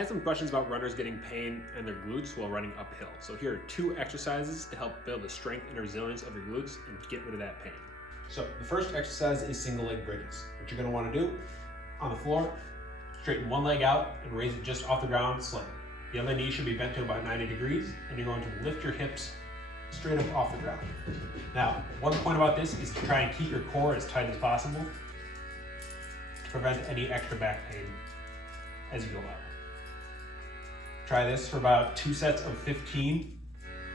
had some questions about runners getting pain in their glutes while running uphill. So here are 2 exercises to help build the strength and resilience of your glutes and get rid of that pain. So the first exercise is single leg bridges. What you're gonna wanna do on the floor, straighten one leg out and raise it just off the ground slightly. The other knee should be bent to about 90 degrees, and you're going to lift your hips straight up off the ground. Now, one point about this is to try and keep your core as tight as possible to prevent any extra back pain as you go up. Try this for about 2 sets of 15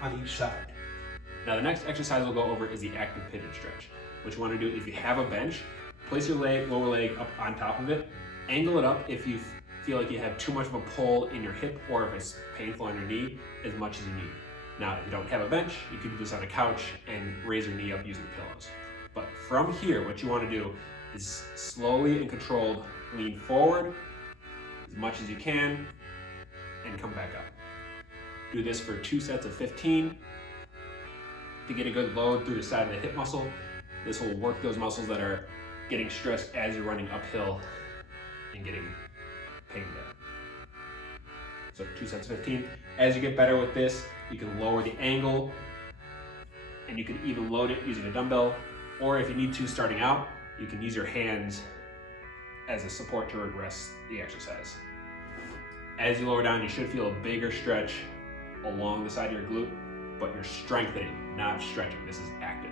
on each side. Now the next exercise we'll go over is the active pigeon stretch. What you want to do, if you have a bench, place your lower leg up on top of it, angle it up if you feel like you have too much of a pull in your hip or if it's painful on your knee, as much as you need. Now, if you don't have a bench, you can do this on a couch and raise your knee up using pillows. But from here, what you want to do is slowly and controlled lean forward as much as you can and come back up. Do this for 2 sets of 15 to get a good load through the side of the hip muscle. This will work those muscles that are getting stressed as you're running uphill and getting pain there. So 2 sets of 15. As you get better with this, you can lower the angle and you can even load it using a dumbbell, or if you need to starting out, you can use your hands as a support to progress the exercise. As you lower down, you should feel a bigger stretch along the side of your glute, but you're strengthening, not stretching. This is active.